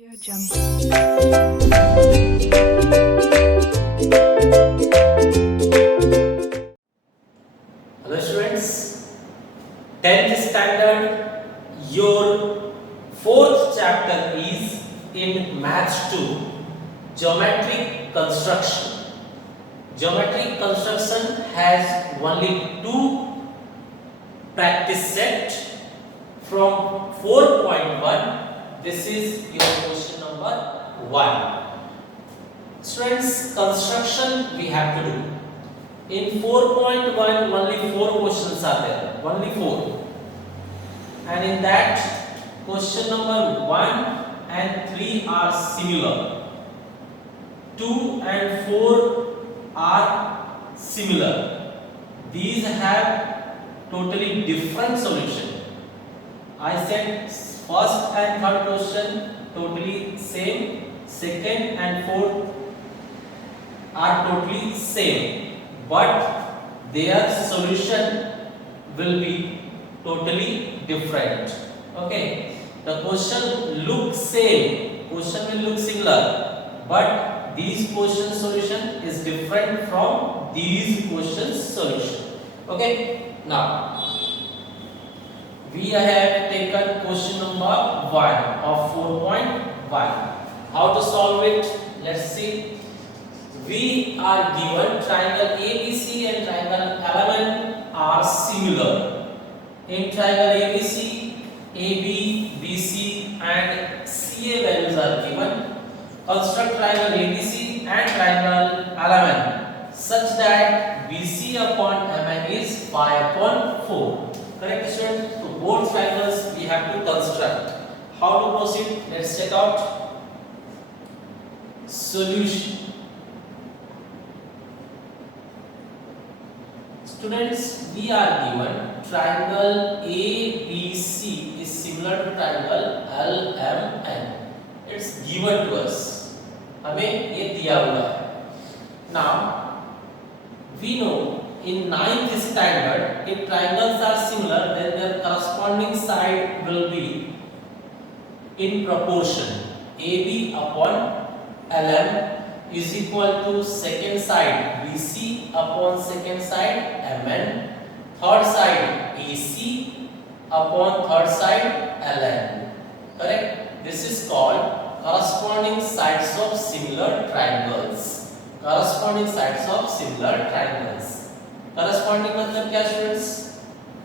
Audio Jungle. Hello students, 10th standard, your fourth chapter is in Maths 2, Geometric Construction. Geometric Construction has only two practice set from 4.1. This is your question number 1. Students, construction we have to do. In 4.1 only 4 questions are there, only 4, and in that question number 1 and 3 are similar, 2 and 4 are similar. These have totally different solution. I said first and third question totally same, second and fourth are totally same, but their solution will be totally different. Okay, the question looks same, question will look similar, but these question solution is different from these questions solution. Okay, now we have taken question number 1 of 4.1. How to solve it? Let's see. We are given triangle ABC and triangle LMN are similar. In triangle ABC, AB, BC and CA values are given. Construct triangle ABC and triangle LMN such that BC upon MN is pi upon 4. Correct, students? So both triangles we have to construct. How to proceed? Let's check out. Solution. Students, we are given triangle ABC is similar to triangle LMN. It's given to us. हमें ये दिया हुआ है. Now, we know in 9th standard, if triangles are similar, then their corresponding side will be in proportion. AB upon LM is equal to second side BC upon second side MN, third side AC upon third side LN. Correct? This is called corresponding sides of similar triangles. Corresponding sides of similar triangles. Corresponding मतलब क्या students?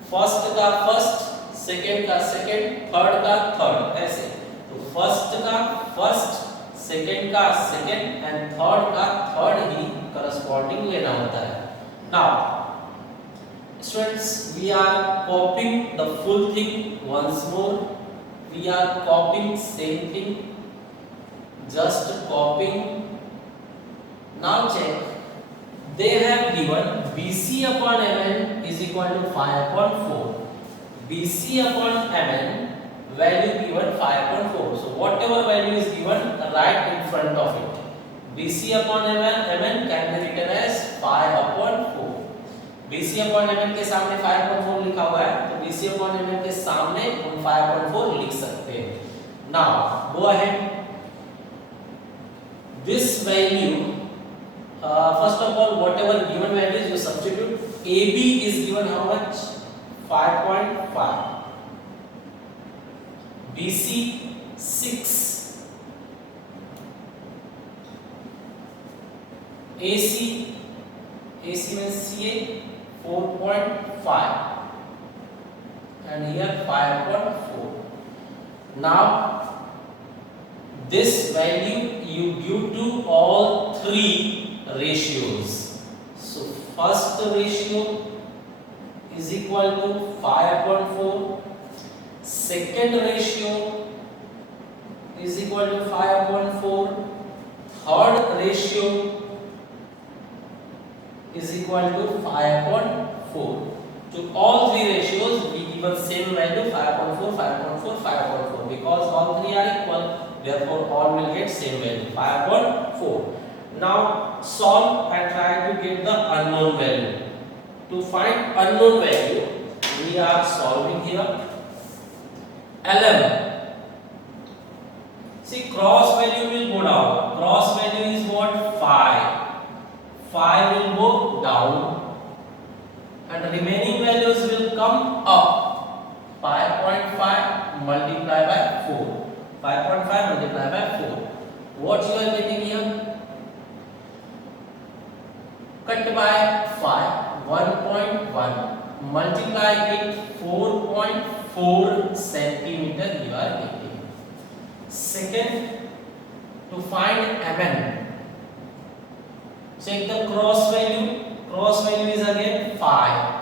First का first, second का second, third का third, ऐसे. तो first का first, second का second and third का थर्ड ही करस्पॉन्डिंग लेना होता है. Now students, we are copying the full thing once more. We are copying same thing, just copying. Now check, they have given BC upon MN is equal to 5 upon 4. BC upon MN value given 5 upon 4. So whatever value is given, write in front of it. BC upon MN can be written as 5 upon 4. BC upon MN के सामने 5 upon 4 लिखा हुआ है, तो BC upon MN के सामने हम 5 upon 4 लिख सकते हैं. Now go ahead. This value, first of all, whatever given values you substitute. AB is given how much? 5.5. BC 6, AC means CA 4.5, and here 5.4. Now this value you give to all three ratios. So first ratio is equal to 5.4. Second ratio is equal to 5.4. Third ratio is equal to 5.4. To all three ratios we given same value 5.4, 5.4, 5.4 because all three are equal. Therefore all will get same value 5.4. Now solve and try to get the unknown value. To find unknown value, we are solving here. LM See, cross value will go down. Cross value is what? 5. 5 will go down and remaining values will come up. 5.5 multiplied by 4. 5.5 multiplied by 4. What you are getting here? Cut by 5. 1.1. Multiply it 4.4 centimeter you are getting. Second, to find Mn, check the cross value. Cross value is again 5.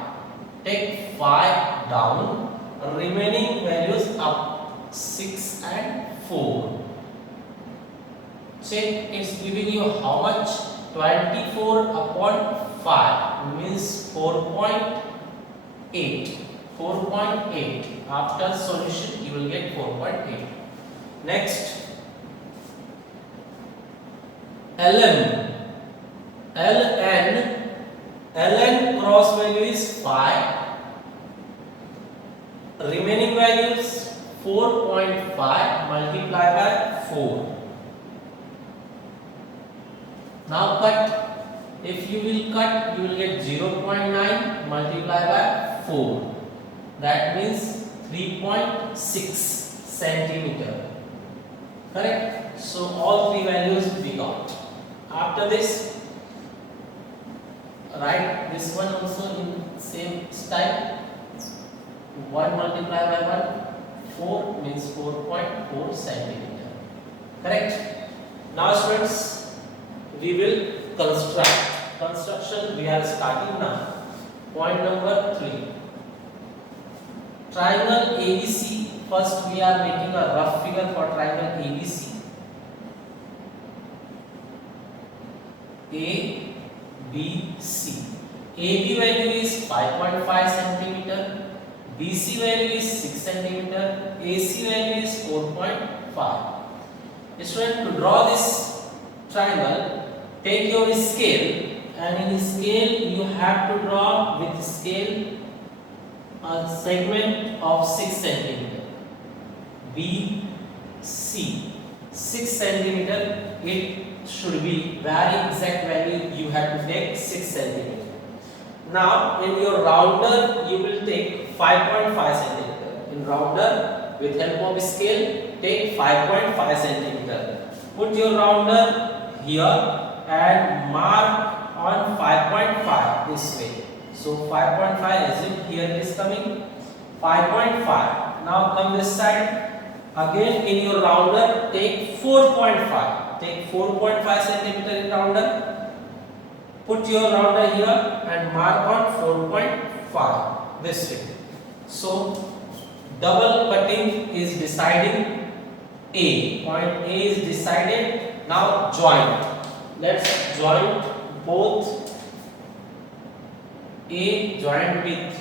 Take 5 down, remaining values up 6 and 4. Check, it's giving you how much? 24 upon 5 means 4.8. 4.8. After solution you will get 4.8. Next, ln cross value is 5. Remaining values 4.5 multiplied by 4. Now cut. If you will cut, you will get 0.9 multiplied by 4. That means 3.6 centimeter. Correct? So all three values we got. After this, write this one also in same style. 1 multiplied by 1, 4 means 4.4 centimeter. Correct? Now students, we will construct. Construction we are starting now. Point number 3. Triangle ABC. First we are making a rough figure for triangle ABC. A, B, C. AB value is 5.5 centimeter. BC value is 6 centimeter. AC value is 4.5. Student, to draw this triangle, take your scale, and in scale you have to draw with scale a segment of 6 centimeter. B, C, 6 centimeter. It should be very exact value. You have to take 6 centimeter. Now in your rounder you will take 5.5 centimeter. In rounder, with help of scale, take 5.5 centimeter. Put your rounder here and mark on 5.5 this way. So 5.5, assume here it is coming 5.5. Now come this side. Again in your rounder take 4.5. Take 4.5 centimeter in rounder. Put your rounder here and mark on 4.5 this way. So double cutting is deciding A. Point A is decided. Now joint. Let's join both. A joined with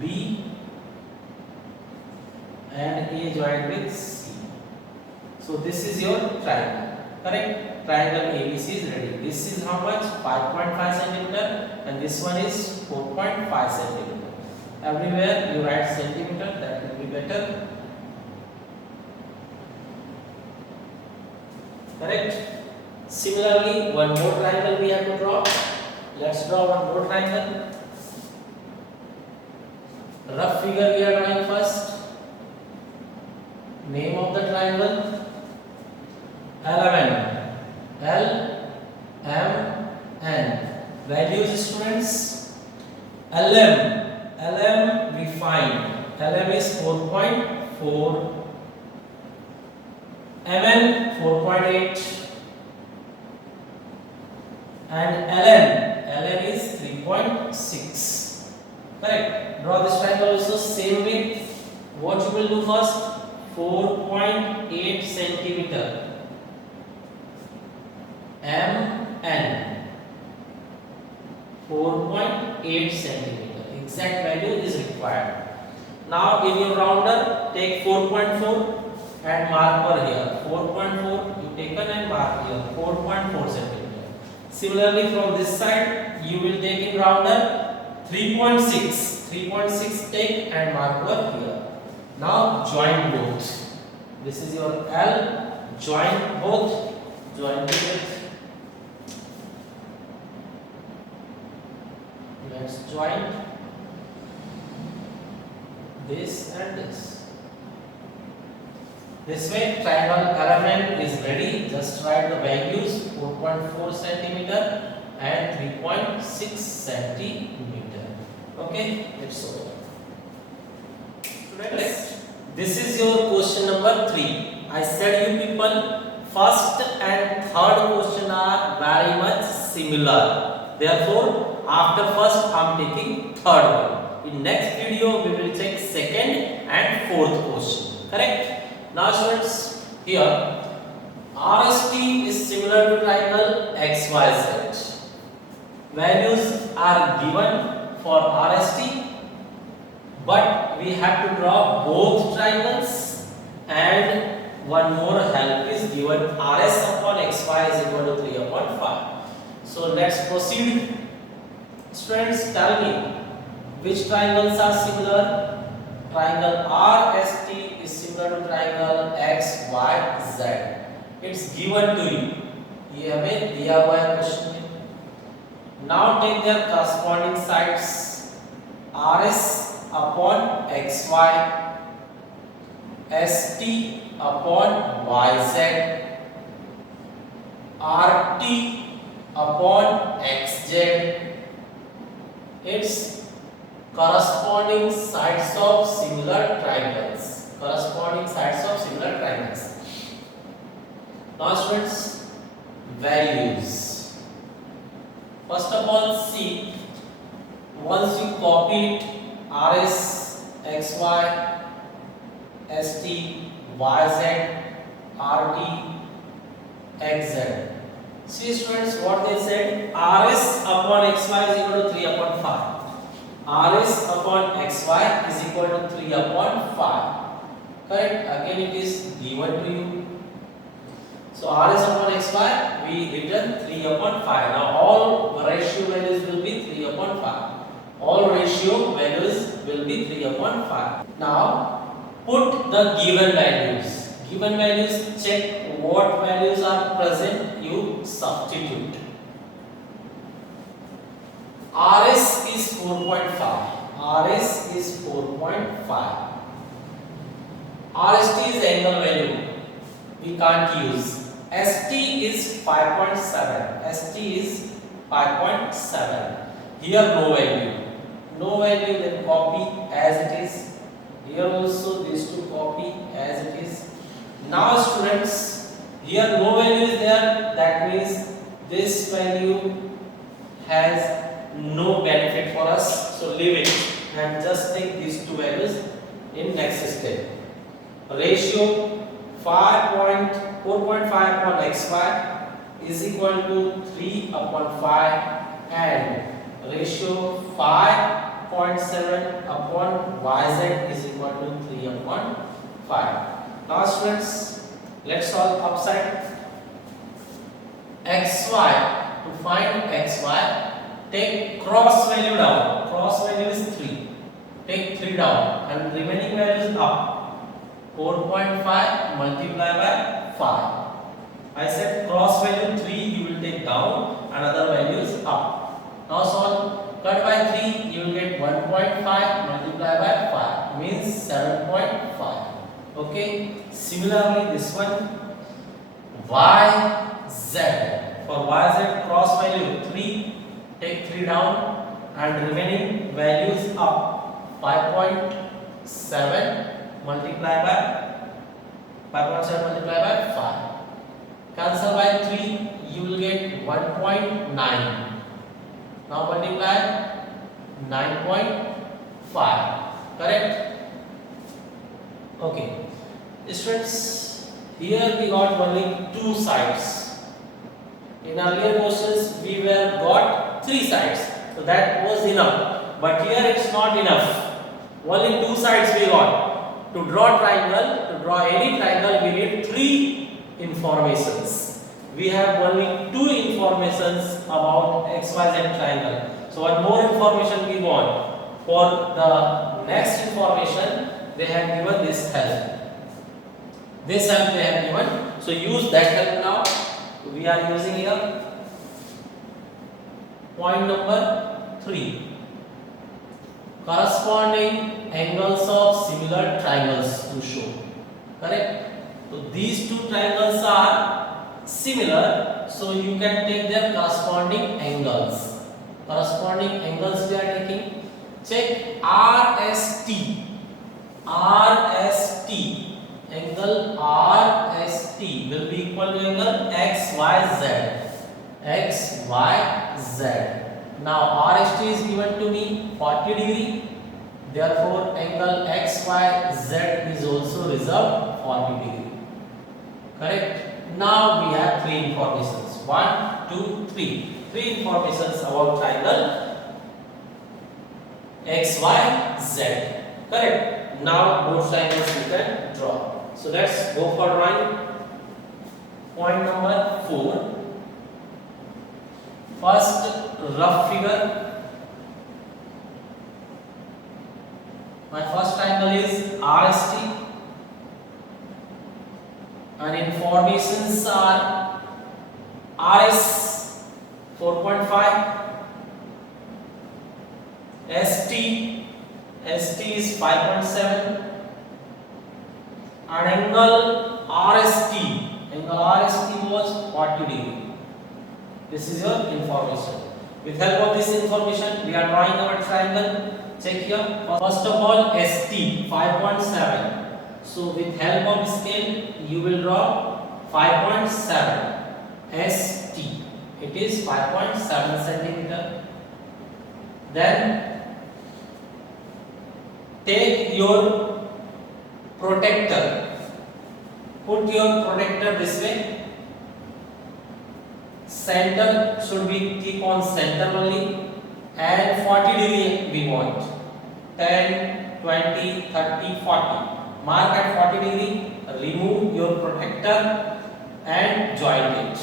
B and A joined with C. So this is your triangle. Correct? Triangle ABC is ready. This is how much? 5.5 centimeter and this one is 4.5 centimeter. Everywhere you write centimeter, that will be better. Correct? Similarly, one more triangle we have to draw. Let's draw one more triangle. Rough figure we are drawing first. Name of the triangle LMN. L M N. Values, students. LM we find. LM is 4.4. MN 4.8. And LN is 3.6. Correct? Draw this triangle also same way. What you will do first? 4.8 centimeter. MN 4.8 centimeter. Exact value is required. Now in your rounder take 4.4 and mark over here. 4.4 you taken and mark here. 4.4 centimeter. Similarly from this side you will take in rounder 3.6. 3.6 take and mark over here. Now join both. This is your L. Join both. Join it. Let's join this and this. This way triangle element is ready. Just write the values 4.4 centimeter and 3.6 centimeter. Okay, it's over. Students, this is your question number 3. I said you people, first and third question are very much similar. Therefore, after first I am taking third one. In next video we will take second and fourth question. Correct? Now students, here RST is similar to triangle XYZ. Values are given for RST, but we have to draw both triangles, and one more help is given. RS upon XY is equal to 3 upon 5. So let's proceed. Students, tell me which triangles are similar. Triangle RST is similar to triangle XYZ. It's given to you. ये हमें दिया हुआ है question में. Now take their corresponding sides. RS upon XY, ST upon YZ, RT upon XZ. Its corresponding sides of similar triangles. Corresponding sides of similar triangles. Now students, values. First of all, see, once you copied RS, XY, ST, YZ, RT, XZ. See students, what they said, RS upon XY is equal to 3 upon 5. RS upon XY is equal to 3 upon 5. Correct? Again it is given to you. So RS upon XY we written 3 upon 5. Now all ratio values will be 3 upon 5. All ratio values will be 3 upon 5. Now put the given values. Given values, check what values are present, you substitute. RS is 4.5. RS is 4.5. RST is angle value. We can't use. ST is 5.7. ST is 5.7. Here no value. No value, then copy as it is. Here also these two copy as it is. Now students, here no value is there. That means this value has no benefit for us. So leave it and just take these two values in next step. Ratio 4.5 upon XY is equal to 3 upon 5 and ratio 5.7 upon YZ is equal to 3 upon 5. Now students, let's solve upside. XY, to find XY, take cross value down. Cross value is 3. Take 3 down and remaining values up. 4.5 multiplied by 5. I said cross value 3 you will take down and other values up. Now solve. Cut by 3 you will get 1.5 multiplied by 5 means 7.5. Okay. Similarly this one YZ. For YZ cross value 3, take 3 down and remaining values up. 5.7 multiplied by 5. Cancel by 3 you will get 1.9. Now multiply 9.5. Correct? Okay. Students, here we got only 2 sides. In earlier questions we were got 3 sides. So that was enough. But here it's not enough. Only 2 sides we got. To draw triangle, to draw any triangle, we need 3 informations. We have only 2 informations about XYZ triangle. So what more information we want? For the next information, they have given this help. This help they have given. So use that help now. We are using here point number 3. Corresponding angles of similar triangles to show. Correct? So these two triangles are similar, so you can take their corresponding angles. Corresponding angles we are taking. Check RST. RST. Angle RST will be equal to angle XYZ. XYZ. Now RST is given to me 40 degree. Therefore angle XYZ is also reserved 40 degree. Correct? Now we have three informations. 1, 2, 3. Three informations about triangle XYZ. Correct? Now both triangles we can draw. So let's go for drawing. Point number 4. First rough figure. My first triangle is RST and informations are RS 4.5, ST is 5.7 and angle RST was 40 degree. This is your information. With help of this information, we are drawing our triangle. Check here. First of all, ST 5.7. So with help of scale, you will draw 5.7 ST. It is 5.7 centimeter. Then take your protractor. Put your protractor this way. Center should be keep on center only, and 40 degree we want. 10, 20, 30, 40. Mark at 40 degree. Remove your protractor and join it.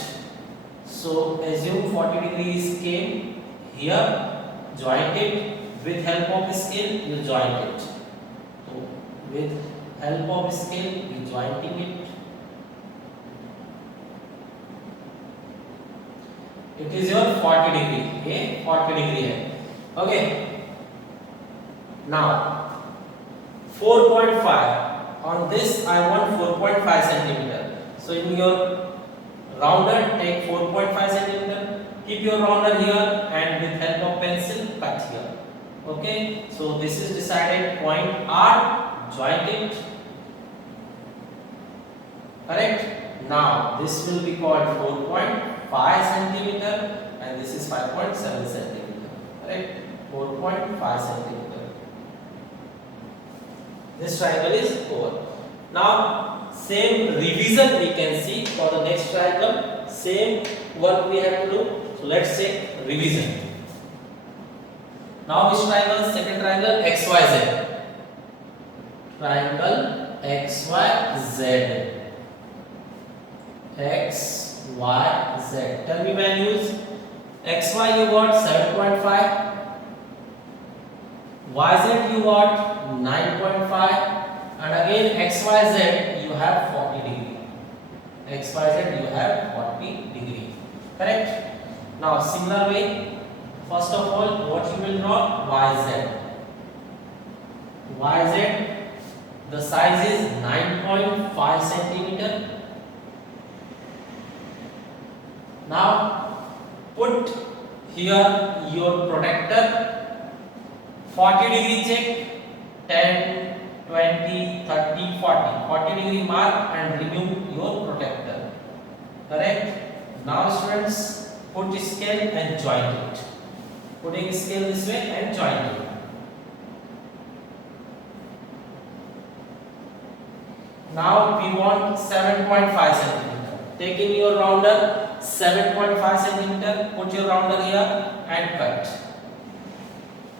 So assume 40 degrees came here. Join it with help of scale. You join it. So with help of scale, you jointing it. It is your 40 degree. Okay, 40 degree. Okay. Now 4.5. On this I want 4.5 centimeter. So in your rounder take 4.5 centimeter. Keep your rounder here and with help of pencil cut here. Okay. So this is decided point R. Join it. Correct. Now this will be called 4.5 centimeter and this is 5.7 centimeter. Correct. 4.5 centimeter. This triangle is over. Now same revision we can see for the next triangle. Same work we have to do. So let's say revision. Now which triangle? Second triangle XYZ. Triangle XYZ. XYZ. Tell me values. XY you got 7.5. YZ you got 9.5. And again XYZ you have 40 degree. XYZ you have 40 degree. Correct? Now similar way, first of all what you will draw? YZ. YZ, the size is 9.5 centimeter. Now put here your protractor. 40 degree check. 10, 20, 30, 40. 40 degree mark and remove your protractor. Correct? Now students, put scale and join it. Putting scale this way and join it. Now we want 7.5 centimeter. Taking your rounder 7.5 centimeter, put your rounder here and cut.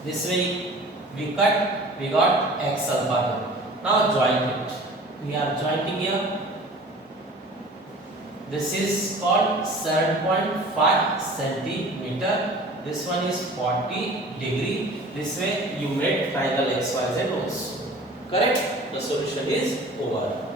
This way we cut, we got X alpha here. Now join it. We are jointing here. This is called 7.5 centimeter. This one is 40 degree. This way you made triangle XYZ also. Correct? The solution is over.